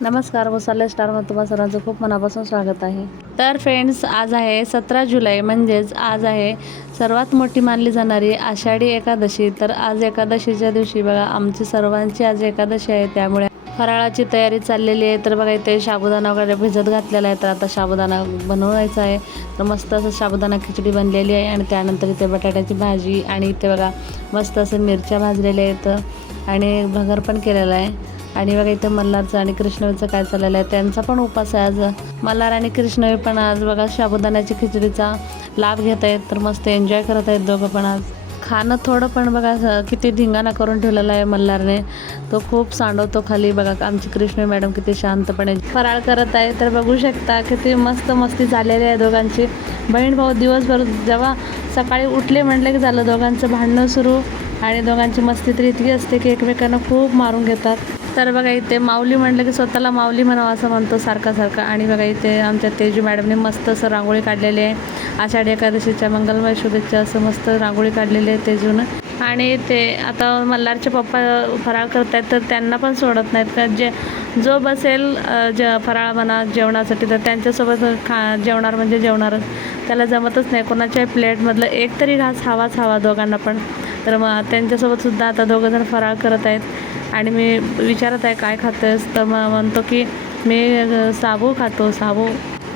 नमस्कार वसाल्या स्टारमध्ये तुम्हा सर्वांचं खूप मनापासून स्वागत आहे. तर फ्रेंड्स आज आहे सतरा जुलै म्हणजेच आज आहे सर्वात मोठी मानली जाणारी आषाढी एकादशी. तर आज एकादशीच्या दिवशी बघा आमची सर्वांची आज एकादशी आहे त्यामुळे फराळाची तयारी चाललेली आहे. तर बघा इथे साबुदाणा वगैरे भिजत घातलेला आहे. तर आता साबुदाणा बनवायचा आहे. तर मस्त असं साबुदाणा खिचडी बनलेली आहे आणि त्यानंतर इथे बटाट्याची भाजी आणि इथे बघा मस्त असं मिरच्या भाजलेल्या आहेत. आणि भगर पण केलेला आहे. आणि बघा इथं मल्हारचं आणि कृष्णवीचं काय चाललेलं आहे. त्यांचा पण उपास आहे आज. मल्हार आणि कृष्णवी पण आज बघा साबुदाण्याची खिचडीचा लाभ घेत आहेत. तर मस्त एन्जॉय करत आहेत दोघं पण आज. खाणं थोडं पण बघा किती धिंगाणा करून ठेवलेला आहे मल्हारने. तो खूप सांडवतो खाली. बघा आमची कृष्ण मॅडम किती शांतपणे फराळ करत आहे. तर बघू शकता किती मस्त मस्ती झालेली आहे दोघांची. बहीण भाऊ दिवसभर जेव्हा सकाळी उठले म्हणले की झालं दोघांचं भांडणं सुरू. आणि दोघांची मस्ती तर इतकी असते की एकमेकांना खूप मारून घेतात. तर बघा इथे माऊली म्हटलं की स्वतःला माऊली म्हणावं असं म्हणतो सारखा सारखा आणि बघा इथे आमच्या तेजू मॅडमने मस्त असं रांगोळी काढलेली आहे. आषाढी एकादशीच्या मंगलमय शुभेच्छा असं मस्त रांगोळी काढलेली आहे तेजूनं. आणि ते आता मल्हारचे पप्पा फराळ करत आहेत तर त्यांना पण सोडत नाहीत. का जे जो बसेल ज फराळ म्हणा जेवणासाठी तर त्यांच्यासोबत खा जेवणार म्हणजे जेवणारच. त्याला जमतच नाही. कोणाच्याही प्लेटमधलं एक तरी घास हवाच हवा दोघांना पण. तर मग त्यांच्यासोबत सुद्धा आता दोघंजण फराळ करत आहेत. आणि मी विचारत आहे काय खातेस? तर मग म्हणतो की मी साबू खातो साबू.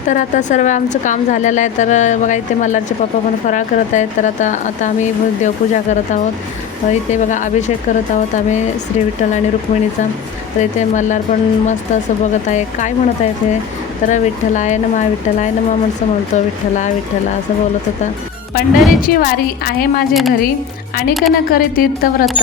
तर आता सर्व आमचं काम झालेलं आहे. तर बघा इथे मल्हारचे पप्पा पण फराळ करत आहेत. तर आता आता आम्ही देवपूजा करत आहोत. इथे बघा अभिषेक करत आहोत आम्ही श्री विठ्ठल आणि रुक्मिणीचा. तर इथे मल्हार पण मस्त असं बघत आहे. काय म्हणत आहे ते तर विठ्ठल आहे ना मा विठ्ठल आहे ना मा म्हणसं म्हणतो विठ्ठला विठ्ठला असं बोलत होता. पंढरीची वारी आहे माझे घरी. आणिक न करे तीर्थव्रत.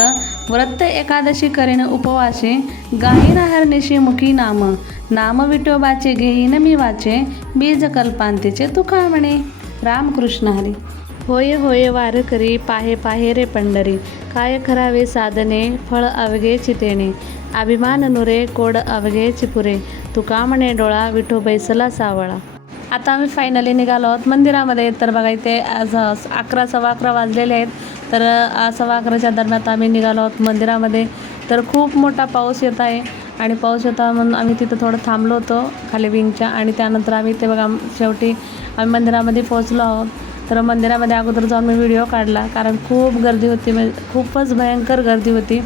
व्रत एकादशी करेन उपवासे. गाईन हरनिशी मुखी नाम. नाम विठोबाचे घेईन मी वाचे. बीज कल्पांतीचे तुका म्हणे रामकृष्ण हरी. होय होय वार करी पाहे पाहे रे पंढरी. काय करावे साधने फळ अवघे चितेणे अभिमान नुरे कोड अवघे चिपुरे. तुका म्हणे डोळा विठो बैसला सावळा. आता आम्ही फायनली निघालो आहोत. मंदिरामध्ये तर बघा इथे आज अकरा सव्वा अकरा वाजलेले आहेत. तर सव्वा अकराच्या दरम्यान आम्ही निघालो आहोत मंदिरामध्ये. तर खूप मोठा पाऊस येत आहे. आणि पाऊस होता म्हणून आम्ही तिथं थोडं थांबलो होतो खाली विंगच्या. आणि त्यानंतर आम्ही ते बघा शेवटी आम्ही मंदिरामध्ये पोहोचलो आहोत. तर मंदिरामध्ये अगोदर जाऊन मी व्हिडिओ काढला. कारण खूप गर्दी होती. म्हणजे खूपच भयंकर गर्दी होती.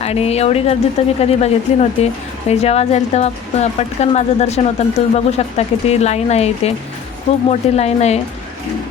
आणि एवढी गर्दी तर मी कधी बघितली नव्हती. मी जेव्हा जाईल तेव्हा प- पटकन माझं दर्शन होतं आणि तुम्ही बघू शकता किती लाईन आहे इथे. खूप मोठी लाईन आहे.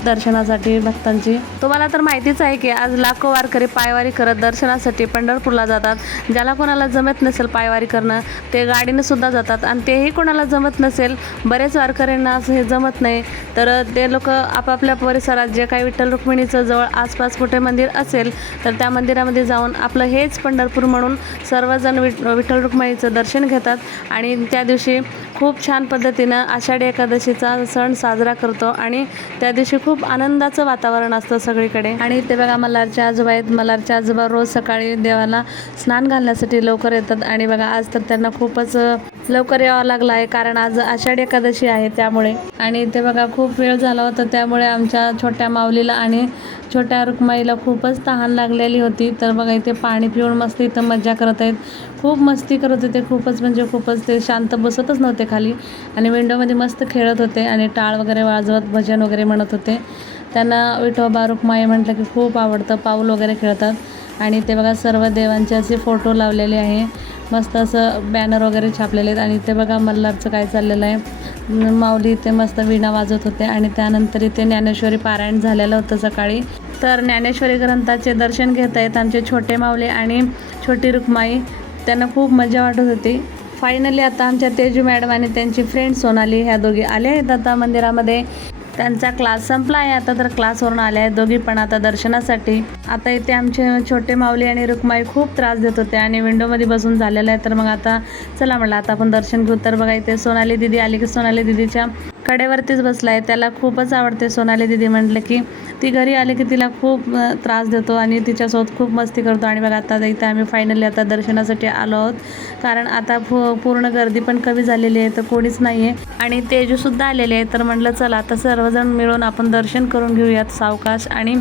दर्शनासाठी भक्तांची. तुम्हाला तर माहितीच आहे की आज लाखो वारकरी पायवारी करत दर्शनासाठी पंढरपूरला जातात. ज्याला कोणाला जमत नसेल पायवारी करणं ते गाडीने सुद्धा जातात. आणि तेही कोणाला जमत नसेल बरेच वारकऱ्यांना असं हे जमत नाही. तर ते लोक आपापल्या परिसरात जे काही विठ्ठल रुक्मिणीचं जवळ आसपास कुठे मंदिर असेल तर त्या मंदिरामध्ये जाऊन आपलं हेच पंढरपूर म्हणून सर्वजण विठ विठ्ठल रुक्मिणीचं दर्शन घेतात. आणि त्या दिवशी खूप छान पद्धतीनं आषाढी एकादशीचा सण साजरा करतो. आणि त्या दिवशी खूप आनंदाचं वातावरण असतं सगळीकडे. आणि ते बघा मल्हारच्या आजोबा आहेत. मल्हारच्या आजोबा रोज सकाळी देवाला स्नान घालण्यासाठी लवकर येतात. आणि बघा आज तर त्यांना खूपच लवकर यावं लागलं आहे कारण आज आषाढी एकादशी आहे त्यामुळे. आणि ते बघा खूप वेळ झाला होता त्यामुळे आमच्या छोट्या माऊलीला आणि छोट्या रुक्माईला खूपच तहान लागलेली होती. तर बघा इथे पाणी पिऊन मस्त इथं मज्जा करत आहेत. खूप मस्ती करत होते खूपच म्हणजे खूपच ते शांत बसतच नव्हते खाली. आणि विंडोमध्ये मस्त खेळत होते आणि टाळ वगैरे वाजवत भजन वगैरे म्हणत होते. त्यांना विठोबा रुक्माई म्हटलं की खूप आवडतं पाऊल वगैरे खेळतात. आणि ते बघा सर्व देवांचे असे फोटो लावलेले आहे. मस्त असं बॅनर वगैरे छापलेले आहेत. आणि ते बघा मल्हारचं काय चाललेलं आहे. माऊली इथे मस्त विणा वाजवत होते. आणि त्यानंतर इथे ज्ञानेश्वरी पारायण झालेलं होतं सकाळी. तर ज्ञानेश्वरी ग्रंथाचे दर्शन घेत आहेत आमचे छोटे माऊली आणि छोटी रुक्माई. त्यांना खूप मजा वाटत होती. फायनली आता आमच्या तेजू मॅडम आणि त्यांची फ्रेंड सोनाली ह्या दोघी आल्या आहेत आता मंदिरामध्ये. त्यांचा क्लास संपला आहे. आता तर क्लासवरून आले आहेत दोघी पण आता दर्शनासाठी. आता इथे आमचे छोटे माऊली आणि रुक्माई खूप त्रास देत होते आणि विंडोमध्ये बसून झालेलं आहे. तर मग आता चला म्हटलं आता आपण दर्शन घेऊ. तर बघा इथे सोनाली दिदी आली की सोनाली दिदीच्या कडेवरतीच बसला आहे त्याला खूपच आवडते सोनाली दिदी म्हटलं की ती घरी आली की तिला खूप त्रास देतो आणि तिच्यासोबत खूप मस्ती करतो. आणि बघा आता इथे आम्ही फायनली आता दर्शनासाठी आलो आहोत. कारण आता फु पूर्ण गर्दी पण कमी झालेली आहे तर कोणीच नाही आहे आणि तेजूसुद्धा आलेले आहे तर म्हटलं चला आता सर्वजण मिळून आपण दर्शन करून घेऊयात सावकाश आणि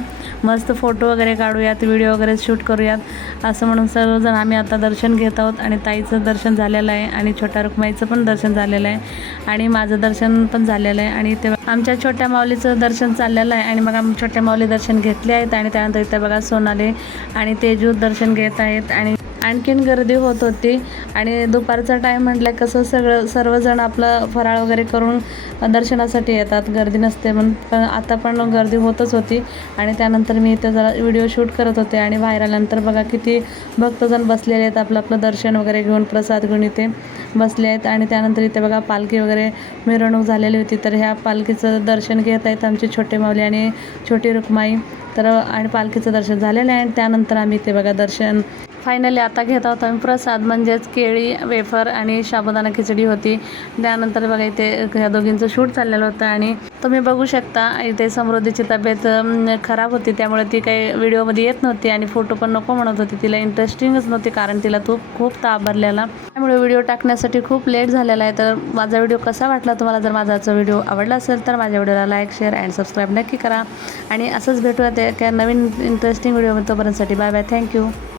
मस्त फोटो वगैरे काढूयात व्हिडिओ वगैरे शूट करूयात. असं म्हणून सर्वजण आम्ही आता दर्शन घेत आहोत आणि ताईचं दर्शन झालेलं आहे आणि छोट्या रुक्माईचं पण दर्शन झालेलं आहे. आणि माझं दर्शन पण झालं झालेलं आहे. आणि ते आमच्या छोट्या माऊलीचं दर्शन चाललेलं आहे. आणि मग आम्ही छोट्या माऊली दर्शन घेतले आहेत आणि त्यानंतर इथे बघा सोनाले आणि तेजू दर्शन घेत आहेत. आणि आणखीन गर्दी होत होती. आणि दुपारचा टाईम म्हटलं कसं सगळं सर्वजण आपलं फराळ वगैरे करून दर्शनासाठी येतात. गर्दी नसते पण पण आता पण गर्दी होतच होती. आणि त्यानंतर मी इथं जरा व्हिडिओ शूट करत होते. आणि बाहेर आल्यानंतर बघा किती भक्तजण बसलेले आहेत. आपलं आपलं दर्शन वगैरे घेऊन प्रसाद घेऊन इथे बसले आहेत. आणि त्यानंतर इथे बघा पालखी वगैरे मिरवणूक झालेली होती. तर ह्या पालखीचं दर्शन घेत आहेत आमचे छोटे माऊली आणि छोटी रुक्माई. तर आणि पालखीचं दर्शन झालेलं आहे. आणि त्यानंतर आम्ही इथे बघा दर्शन फायनली आता घेत आहोत आम्ही प्रसाद म्हणजेच केळी वेफर आणि साबुदाणा खिचडी होती. त्यानंतर बघा इथे ह्या दोघींचं शूट चाललेलं होतं आणि तुम्ही बघू शकता इथे समृद्धीची तब्येत खराब होती. त्यामुळे ती काही व्हिडिओमध्ये येत नव्हती आणि फोटो पण नको म्हणत होती. तिला इंटरेस्टिंगच नव्हती कारण तिला खूप खूप ताप भरलेला. त्यामुळे व्हिडिओ टाकण्यासाठी खूप लेट झालेला आहे. तर माझा व्हिडिओ कसा वाटला तुम्हाला? जर माझा आजचा व्हिडिओ आवडला असेल तर माझ्या व्हिडिओला लाईक शेअर अँड सबस्क्राईब नक्की करा. आणि असंच भेटूया ते एका नवीन interesting video तोपर्यंतसाठी. Bye bye thank you